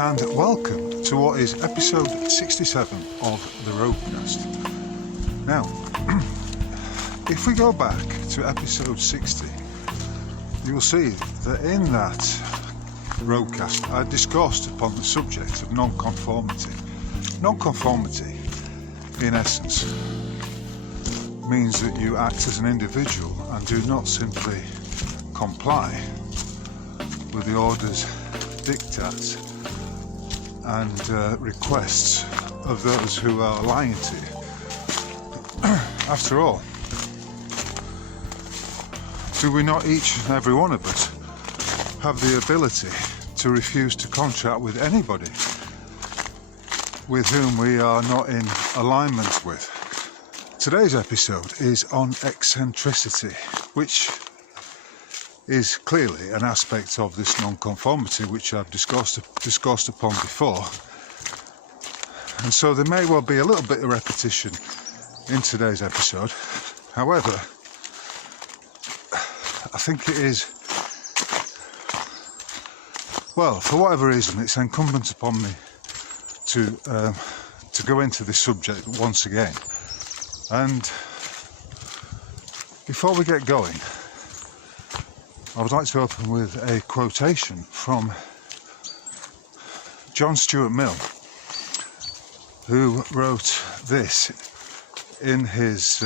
and welcome to what is episode 67 of the Roadcast. Now, if we go back to episode 60, you will see that in that Roadcast I discussed upon the subject of non-conformity. Non-conformity, in essence, means that you act as an individual and do not simply comply with the orders, diktats and requests of those who are lying to you. After all, do we not, each and every one of us, have the ability to refuse to contract with anybody with whom we are not in alignment with? Today's episode is on eccentricity, which is clearly an aspect of this non-conformity which I've discussed upon before, and so there may well be a little bit of repetition in today's episode. However, I think it is, well, for whatever reason, it's incumbent upon me to go into this subject once again. And before we get going, I would like to open with a quotation from John Stuart Mill, who wrote this in his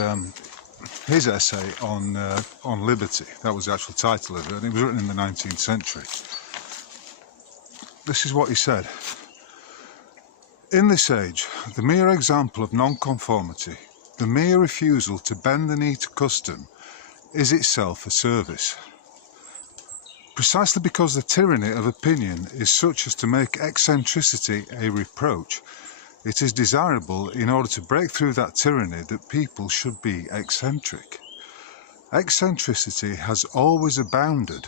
essay on liberty. That was the actual title of it, and it was written in the 19th century. This is what he said: "In this age, the mere example of non-conformity, the mere refusal to bend the knee to custom, is itself a service. Precisely because the tyranny of opinion is such as to make eccentricity a reproach, it is desirable, in order to break through that tyranny, that people should be eccentric. Eccentricity has always abounded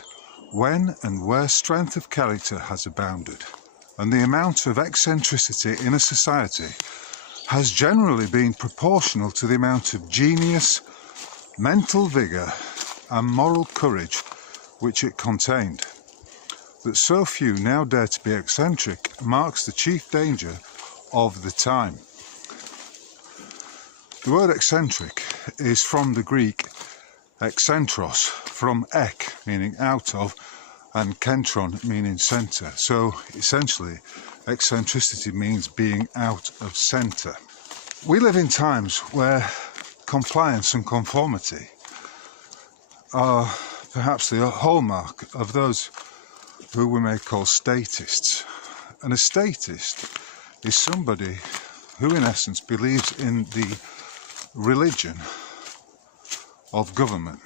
when and where strength of character has abounded, and the amount of eccentricity in a society has generally been proportional to the amount of genius, mental vigour and moral courage which it contained. That so few now dare to be eccentric marks the chief danger of the time." The word eccentric is from the Greek excentros, from ek, meaning out of, and kentron, meaning centre. So essentially, eccentricity means being out of centre. We live in times where compliance and conformity are perhaps the hallmark of those who we may call statists. And a statist is somebody who in essence believes in the religion of government,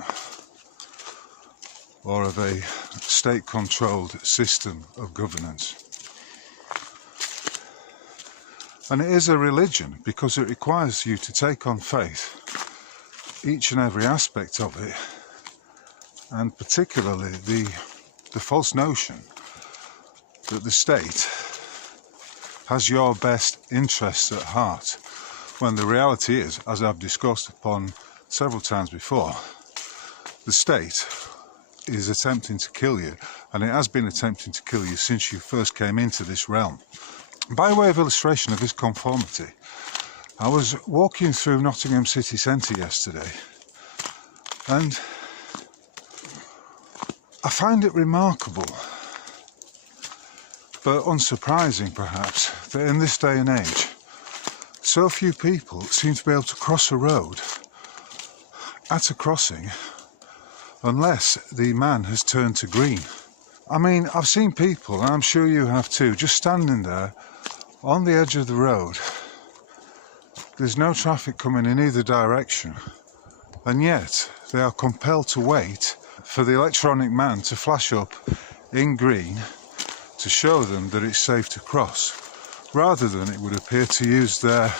or of a state-controlled system of governance. And it is a religion because it requires you to take on faith each and every aspect of it, and particularly the false notion that the state has your best interests at heart, when the reality is, as I've discussed upon several times before, the state is attempting to kill you, and it has been attempting to kill you since you first came into this realm. By way of illustration of this conformity, I was walking through Nottingham city centre yesterday, and I find it remarkable, but unsurprising perhaps, that in this day and age, so few people seem to be able to cross a road at a crossing unless the man has turned to green. I mean, I've seen people, and I'm sure you have too, just standing there on the edge of the road. There's no traffic coming in either direction, and yet they are compelled to wait for the electronic man to flash up in green to show them that it's safe to cross, rather than, it would appear, to use their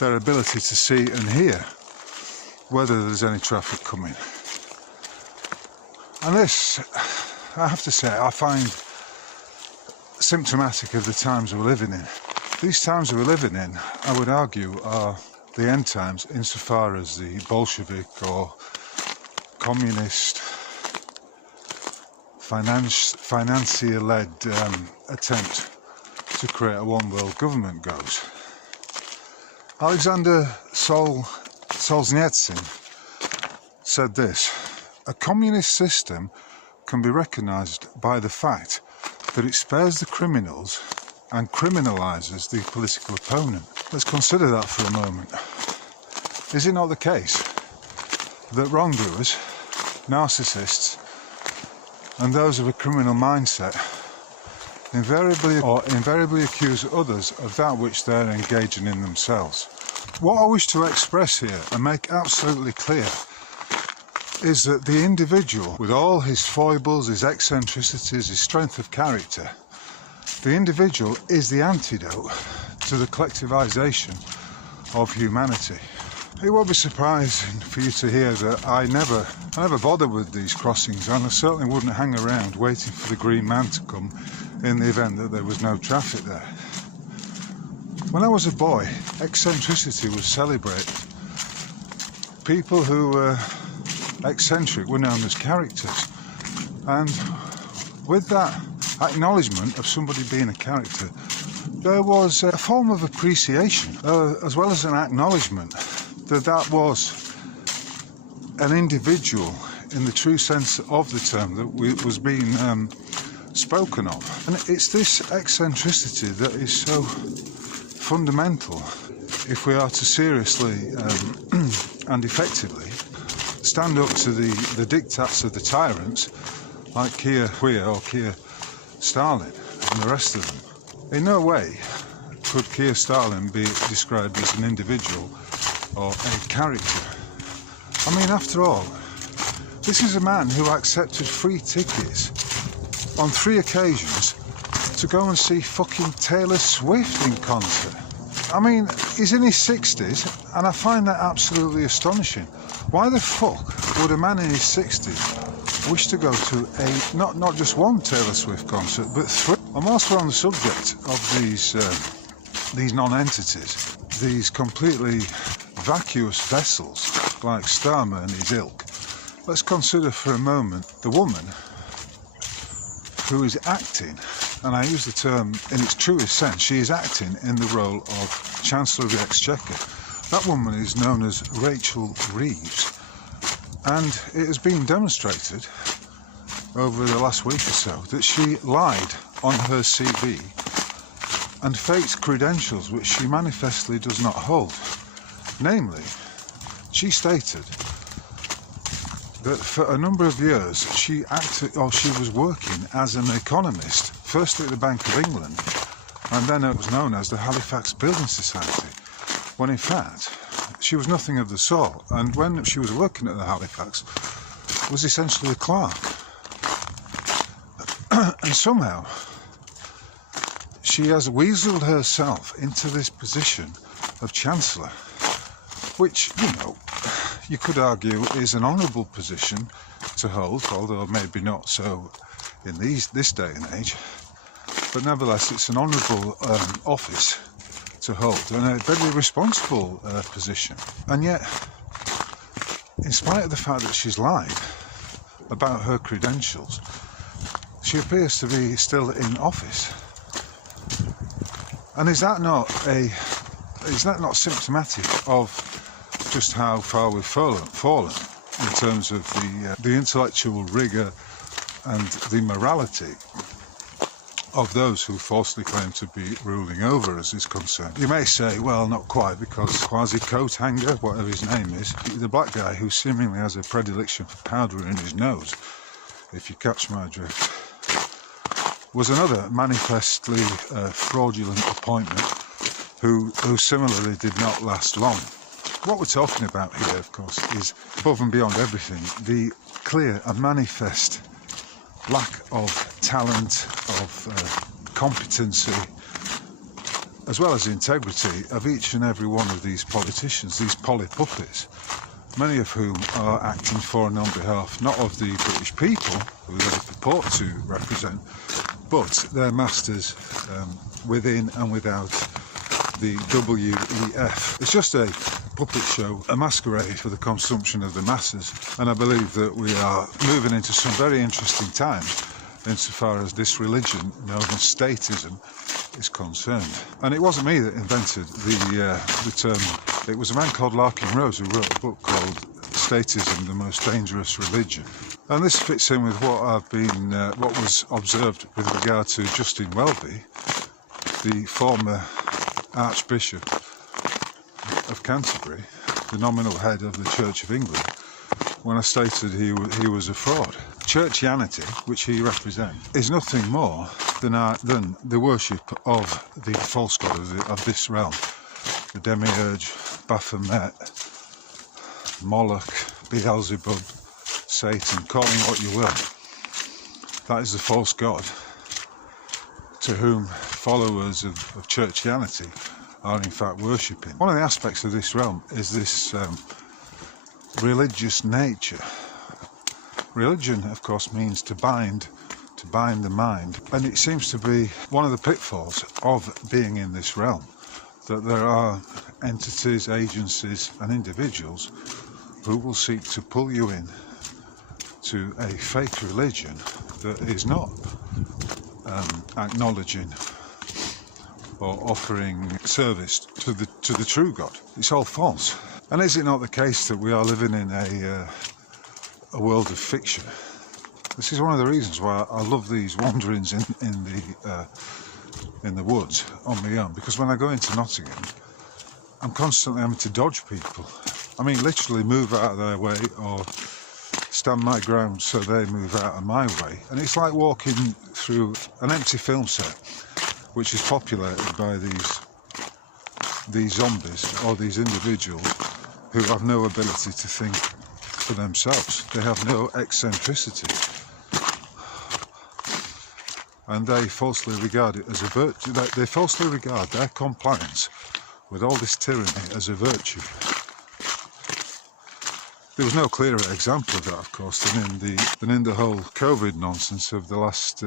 ability to see and hear whether there's any traffic coming. And this, I have to say, I find symptomatic of the times we're living in. These times we're living in, I would argue, are the end times insofar as the Bolshevik or communist financier-led attempt to create a one world government goes. Alexander Solzhenitsyn said this: a communist system can be recognised by the fact that it spares the criminals and criminalises the political opponent. Let's consider that for a moment. Is it not the case that wrongdoers, narcissists, and those of a criminal mindset invariably accuse others of that which they're engaging in themselves? What I wish to express here and make absolutely clear is that the individual, with all his foibles, his eccentricities, his strength of character, the individual is the antidote to the collectivisation of humanity. It won't be surprising for you to hear that I never bother with these crossings, and I certainly wouldn't hang around waiting for the green man to come in the event that there was no traffic there. When I was a boy, eccentricity was celebrated. People who were eccentric were known as characters, and with that acknowledgement of somebody being a character, there was a form of appreciation, as well as an acknowledgement that that was an individual in the true sense of the term that was being spoken of. And it's this eccentricity that is so fundamental if we are to seriously and effectively stand up to the diktats of the tyrants like Keir Stalin and the rest of them. In no way could Keir Stalin be described as an individual or a character. I mean, after all, this is a man who accepted free tickets on 3 occasions to go and see fucking Taylor Swift in concert. I mean, he's in his 60s, and I find that absolutely astonishing. Why the fuck would a man in his 60s wish to go to a not just one Taylor Swift concert, but 3? And whilst we're on the subject of these non-entities, these completely vacuous vessels like Starmer and his ilk, let's consider for a moment the woman who is acting, and I use the term in its truest sense, she is acting in the role of Chancellor of the Exchequer. That woman is known as Rachel Reeves, and it has been demonstrated over the last week or so that she lied on her CV and faked credentials which she manifestly does not hold. Namely, she stated that for a number of years she was working as an economist, firstly at the Bank of England, and then it was known as the Halifax Building Society, when in fact she was nothing of the sort, and when she was working at the Halifax was essentially a clerk. And somehow she has weaseled herself into this position of Chancellor, which, you know, you could argue is an honourable position to hold, although maybe not so in this day and age. But nevertheless, it's an honourable office to hold, and a very responsible position. And yet, in spite of the fact that she's lied about her credentials, she appears to be still in office. And is that not symptomatic of just how far we've fallen in terms of the intellectual rigour and the morality of those who falsely claim to be ruling over us is concerned? You may say, well, not quite, because Quasi Coathanger, whatever his name is, the black guy who seemingly has a predilection for powder in his nose, if you catch my drift, was another manifestly fraudulent appointment who similarly did not last long. What we're talking about here, of course, is above and beyond everything the clear and manifest lack of talent, of competency, as well as integrity of each and every one of these politicians, these polypuppets, many of whom are acting for and on behalf not of the British people, who they purport to represent, but their masters within and without the WEF. It's just a puppet show, a masquerade for the consumption of the masses, and I believe that we are moving into some very interesting times insofar as this religion known as statism is concerned. And it wasn't me that invented the term. It was a man called Larken Rose who wrote a book called Statism, the Most Dangerous Religion. And this fits in with what was observed with regard to Justin Welby, the former Archbishop of Canterbury, the nominal head of the Church of England, when I stated he was a fraud. Churchianity, which he represents, is nothing more than the worship of the false god of this realm, the demiurge, Baphomet, Moloch, Beelzebub, Satan, call him what you will. That is the false god to whom followers of churchianity are in fact worshipping. One of the aspects of this realm is this religious nature. Religion, of course, means to bind the mind, and it seems to be one of the pitfalls of being in this realm, that there are entities, agencies and individuals who will seek to pull you in to a fake religion that is not acknowledging or offering service to the true God. It's all false. And is it not the case that we are living in a world of fiction? This is one of the reasons why I love these wanderings in the woods on my own, because when I go into Nottingham, I'm constantly having to dodge people. I mean, literally move out of their way or stand my ground so they move out of my way. And it's like walking through an empty film set, which is populated by these zombies or these individuals who have no ability to think for themselves. They have no eccentricity, and they falsely regard it as a virtue. They falsely regard their compliance with all this tyranny as a virtue. There was no clearer example of that, of course, than in the whole COVID nonsense of the last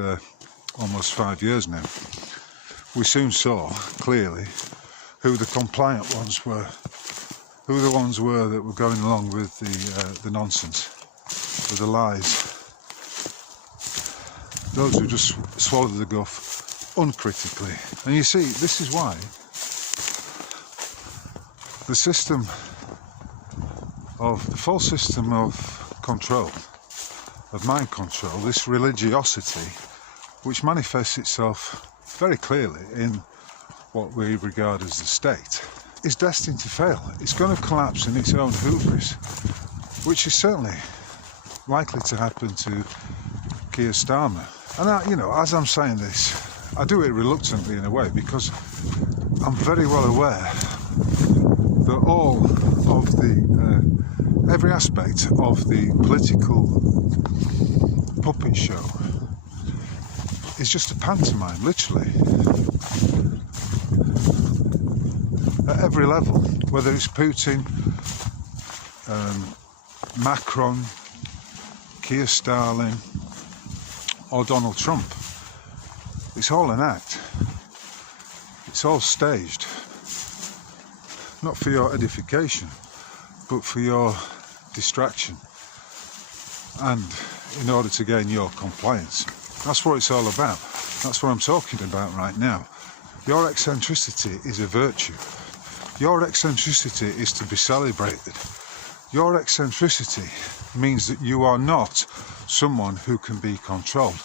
almost 5 years now. We soon saw clearly who the compliant ones were, who the ones were that were going along with the nonsense, with the lies. Those who just swallowed the guff uncritically. And you see, this is why the false system of control, of mind control, this religiosity, which manifests itself very clearly in what we regard as the state, is destined to fail. It's going to collapse in its own hubris, which is certainly likely to happen to Keir Starmer. And as I'm saying this, I do it reluctantly in a way, because I'm very well aware that all of every aspect of the political puppet show is just a pantomime, literally. At every level, whether it's Putin, Macron, Keir Starmer or Donald Trump, it's all an act. It's all staged, not for your edification, but for your distraction, and in order to gain your compliance. That's what it's all about. That's what I'm talking about right now. Your eccentricity is a virtue. Your eccentricity is to be celebrated. Your eccentricity means that you are not someone who can be controlled.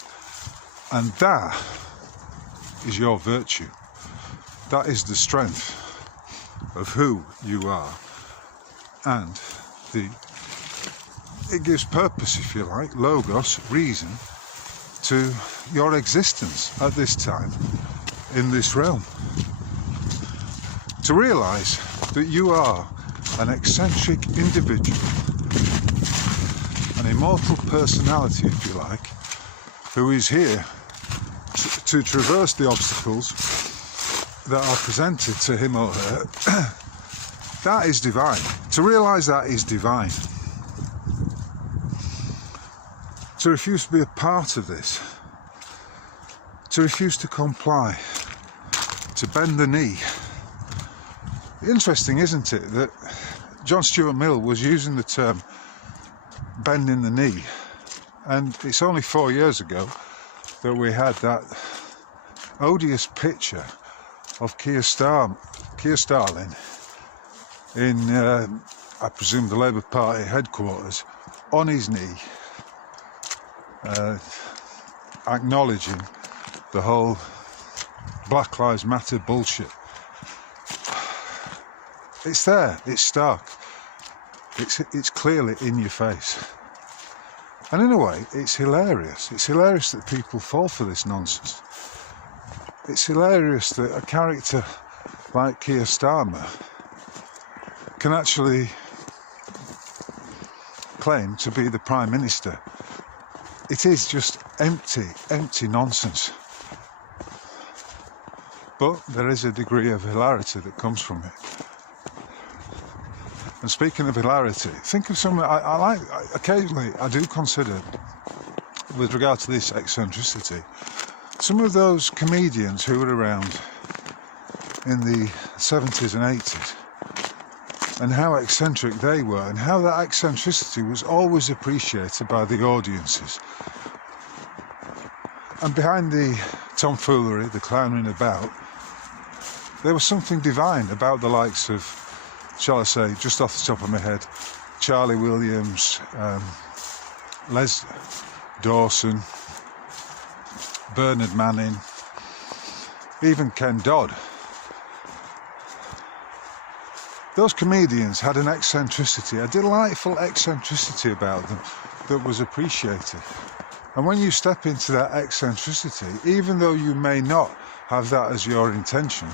And that is your virtue. That is the strength of who you are. And it gives purpose, if you like, logos, reason, to your existence at this time in this realm. To realise that you are an eccentric individual, an immortal personality, if you like, who is here to traverse the obstacles that are presented to him or her. That is divine. To realise that is divine. To refuse to be a part of this, to refuse to comply, to bend the knee. Interesting, isn't it, that John Stuart Mill was using the term bending the knee, and it's only 4 years ago that we had that odious picture of Keir Starmer in, I presume, the Labour Party headquarters, on his knee, acknowledging the whole Black Lives Matter bullshit. It's there, it's stark, it's clearly in your face. And in a way, it's hilarious. It's hilarious that people fall for this nonsense. It's hilarious that a character like Keir Starmer can actually claim to be the Prime Minister. It is just empty nonsense. But there is a degree of hilarity that comes from it. And speaking of hilarity, think of something occasionally I do consider, with regard to this eccentricity, some of those comedians who were around in the 70s and 80s, and how eccentric they were, and how that eccentricity was always appreciated by the audiences. And behind the tomfoolery, the clowning about, there was something divine about the likes of, shall I say, just off the top of my head, Charlie Williams, Les Dawson, Bernard Manning, even Ken Dodd. Those comedians had an eccentricity, a delightful eccentricity about them that was appreciated. And when you step into that eccentricity, even though you may not have that as your intention,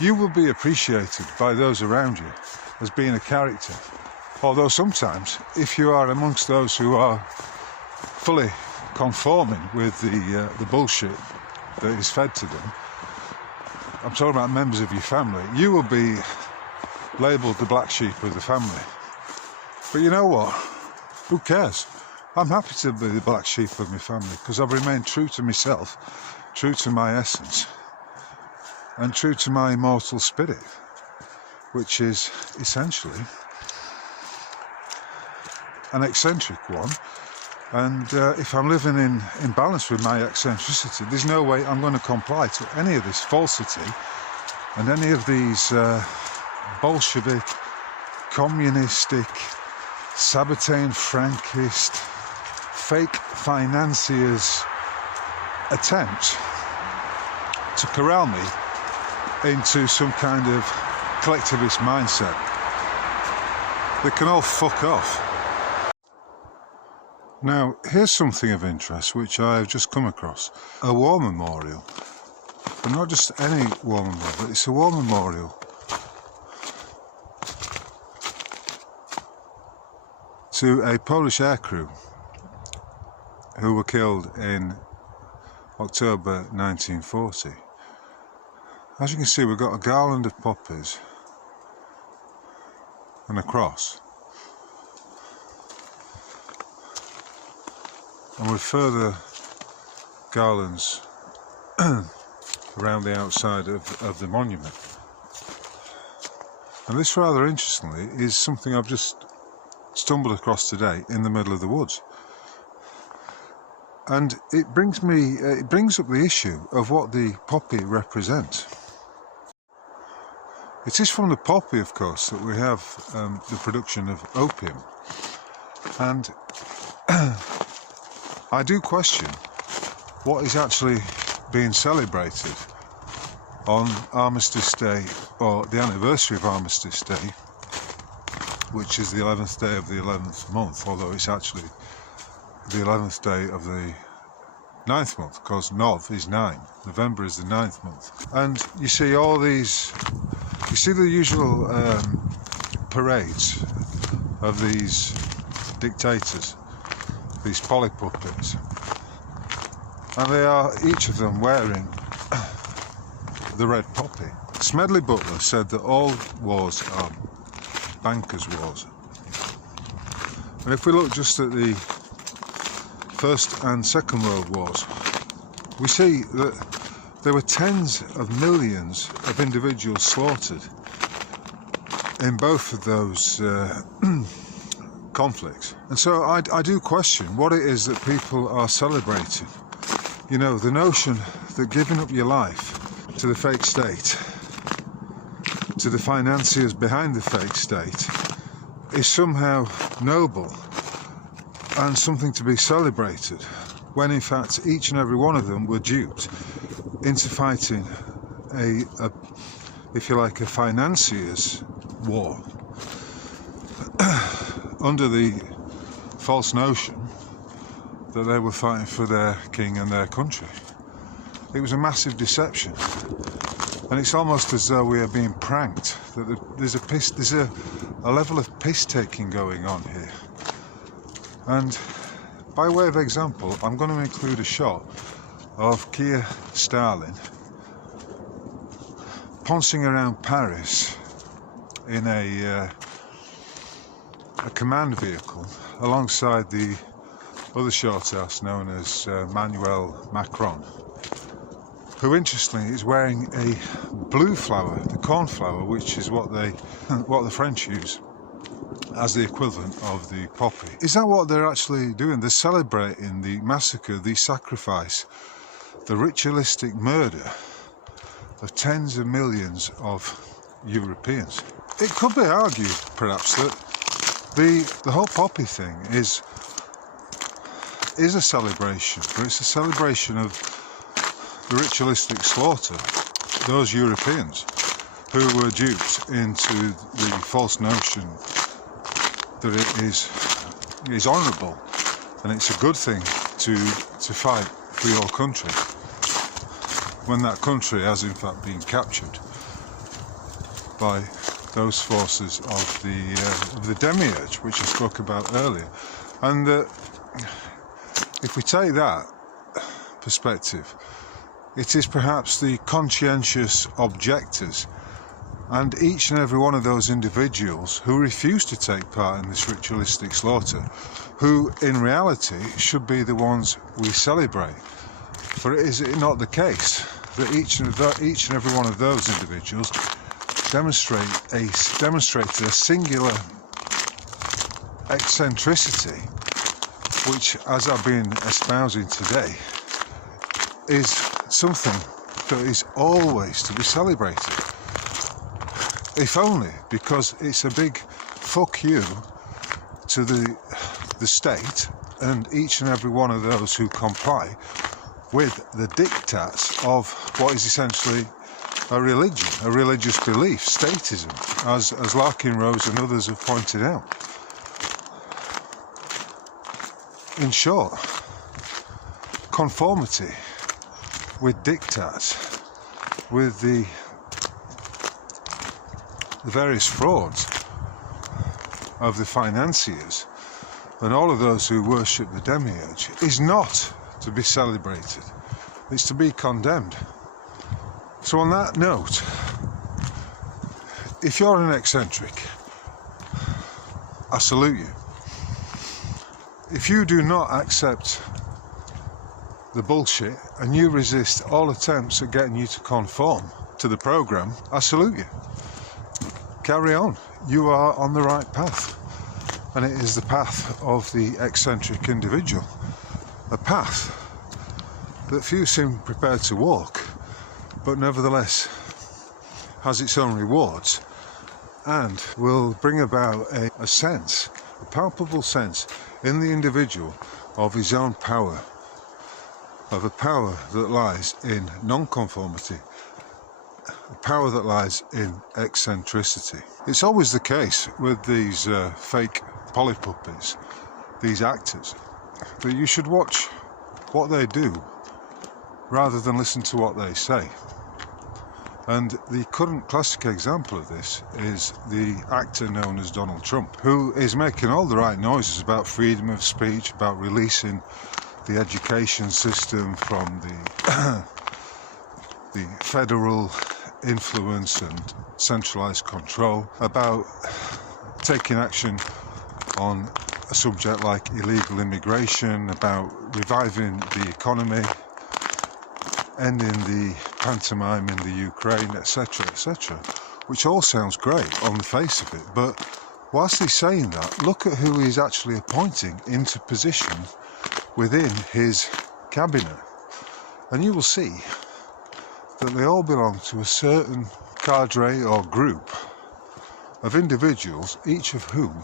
you will be appreciated by those around you as being a character. Although sometimes, if you are amongst those who are fully conforming with the bullshit that is fed to them, I'm talking about members of your family, you will be labelled the black sheep of the family. But you know what? Who cares? I'm happy to be the black sheep of my family because I've remained true to myself, true to my essence, and true to my immortal spirit, which is essentially an eccentric one. And if I'm living in balance with my eccentricity, there's no way I'm going to comply to any of this falsity and any of these Bolshevik, communistic, Sabbatean Frankist, fake financiers' attempts to corral me into some kind of collectivist mindset. They can all fuck off. Now, here's something of interest which I've just come across. A war memorial. But not just any war memorial, but it's a war memorial to a Polish aircrew who were killed in October 1940. As you can see, we've got a garland of poppies and a cross, and with further garlands around the outside of the monument. And this, rather interestingly, is something I've just stumbled across today in the middle of the woods. And it brings up the issue of what the poppy represents. It is from the poppy, of course, that we have the production of opium. And I do question what is actually being celebrated on Armistice Day, or the anniversary of Armistice Day, which is the 11th day of the 11th month, although it's actually the 11th day of the 9th month, because Nov is 9. November is the 9th month. And you see all these, you see the usual parades of these dictators, these polypuppets, and they are each of them wearing the red poppy. Smedley Butler said that all wars are bankers' wars. And if we look just at the First and Second World Wars, we see that there were tens of millions of individuals slaughtered in both of those conflicts. And so I do question what it is that people are celebrating. You know, the notion that giving up your life to the fake state, to the financiers behind the fake state, is somehow noble and something to be celebrated, when in fact each and every one of them were duped into fighting a if you like, a financiers' war under the false notion that they were fighting for their king and their country. It was a massive deception, and it's almost as though we are being pranked. That there's a level of piss-taking going on here. And by way of example, I'm going to include a shot of Keir Starmer pouncing around Paris in a command vehicle alongside the other short ass known as Emmanuel Macron, who interestingly is wearing a blue flower, the cornflower, which is what the French use as the equivalent of the poppy. Is that what they're actually doing? They're celebrating the massacre, the sacrifice, the ritualistic murder of tens of millions of Europeans. It could be argued, perhaps, that the whole poppy thing is a celebration, but it's a celebration of the ritualistic slaughter of those Europeans who were duped into the false notion that it is honourable and it's a good thing to fight for your country, when that country has in fact been captured by those forces of the demiurge, which I spoke about earlier. And if we take that perspective, it is perhaps the conscientious objectors and each and every one of those individuals who refuse to take part in this ritualistic slaughter, who in reality should be the ones we celebrate. For is it not the case that each and every one of those individuals demonstrated a singular eccentricity, which, as I've been espousing today, is something that is always to be celebrated? If only because it's a big fuck you to the state and each and every one of those who comply with the diktats of what is essentially a religion, a religious belief, statism, as Larken Rose and others have pointed out. In short, conformity with diktats, with the various frauds of the financiers and all of those who worship the demiurge, is not to be celebrated. It's to be condemned. So on that note, if you're an eccentric, I salute you. If you do not accept the bullshit and you resist all attempts at getting you to conform to the programme, I salute you. Carry on. You are on the right path. And it is the path of the eccentric individual. A path that few seem prepared to walk, but nevertheless has its own rewards and will bring about a sense, a palpable sense in the individual of his own power, of a power that lies in non-conformity, a power that lies in eccentricity. It's always the case with these fake polypuppies, these actors, that you should watch what they do rather than listen to what they say. And the current classic example of this is the actor known as Donald Trump, who is making all the right noises about freedom of speech, about releasing the education system from the federal influence and centralised control, about taking action on a subject like illegal immigration, about reviving the economy, ending the pantomime in the Ukraine, etc., etc., which all sounds great on the face of it. But whilst he's saying that, look at who he's actually appointing into position within his cabinet. and you will see that they all belong to a certain cadre or group of individuals, each of whom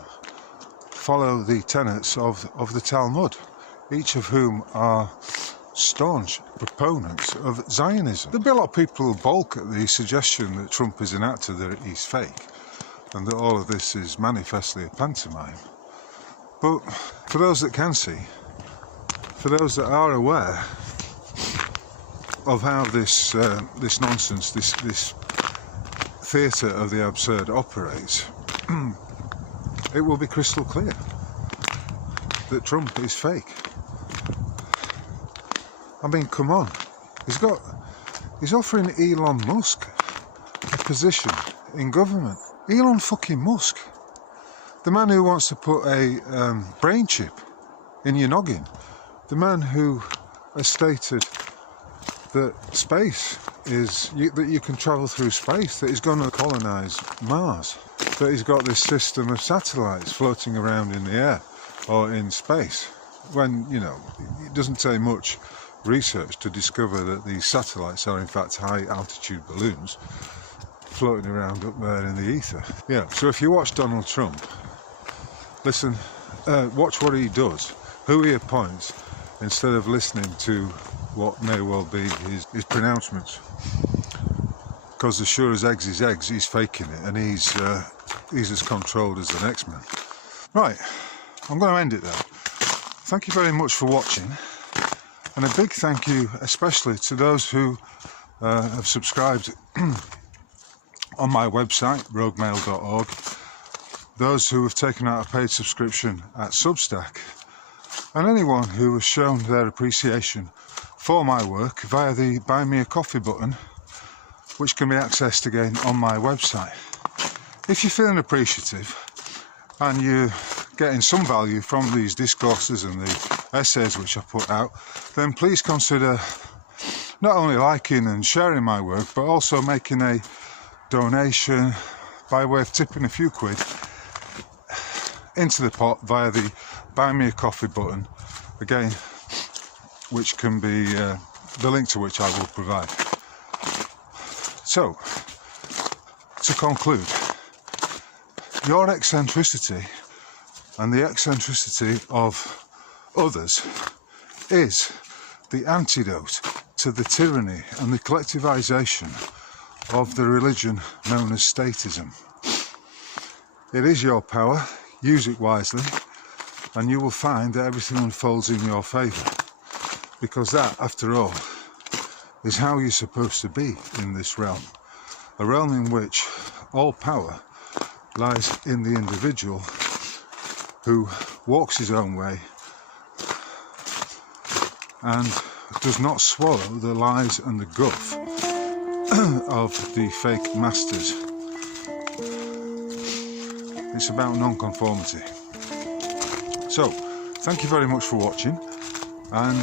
follow the tenets of the Talmud, each of whom are staunch proponents of Zionism. There'll be a lot of people who balk at the suggestion that Trump is an actor, that he's fake, and that all of this is manifestly a pantomime. But for those that can see, for those that are aware of how this nonsense, this theatre of the absurd operates, it will be crystal clear that Trump is fake. I mean, come on. He's offering Elon Musk a position in government. Elon fucking Musk. The man who wants to put a brain chip in your noggin. The man who has stated that space is, that you can travel through space, that he's going to colonise Mars, that he's got this system of satellites floating around in the air or in space. When, you know, it doesn't take much research to discover that these satellites are in fact high altitude balloons floating around up there in the ether. Yeah, so if you watch Donald Trump, listen, watch what he does, who he appoints, instead of listening to what may well be his pronouncements. Because as sure as eggs is eggs, he's faking it, and he's as controlled as the next man. Right, I'm going to end it there. Thank you very much for watching. And a big thank you especially to those who have subscribed on my website, roguemail.org, those who have taken out a paid subscription at Substack, and anyone who has shown their appreciation for my work via the Buy Me a Coffee button, which can be accessed again on my website. If you're feeling appreciative and you're getting some value from these discourses and the essays which I put out, then please consider not only liking and sharing my work, but also making a donation by way of tipping a few quid into the pot via the Buy Me a Coffee button, again, which can be the link to which I will provide. So, to conclude, your eccentricity and the eccentricity of others is the antidote to the tyranny and the collectivization of the religion known as statism. It is your power, use it wisely, and you will find that everything unfolds in your favour, because that, after all, is how you're supposed to be in this realm, a realm in which all power lies in the individual who walks his own way and does not swallow the lies and the guff of the fake masters. It's about non-conformity. So, thank you very much for watching, and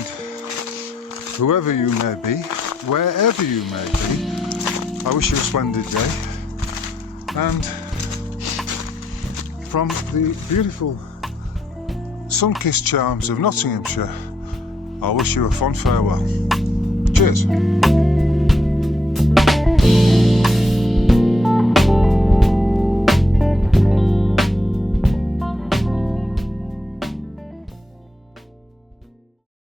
whoever you may be, wherever you may be, I wish you a splendid day, and from the beautiful sun-kissed charms of Nottinghamshire, I wish you a fond farewell. Cheers.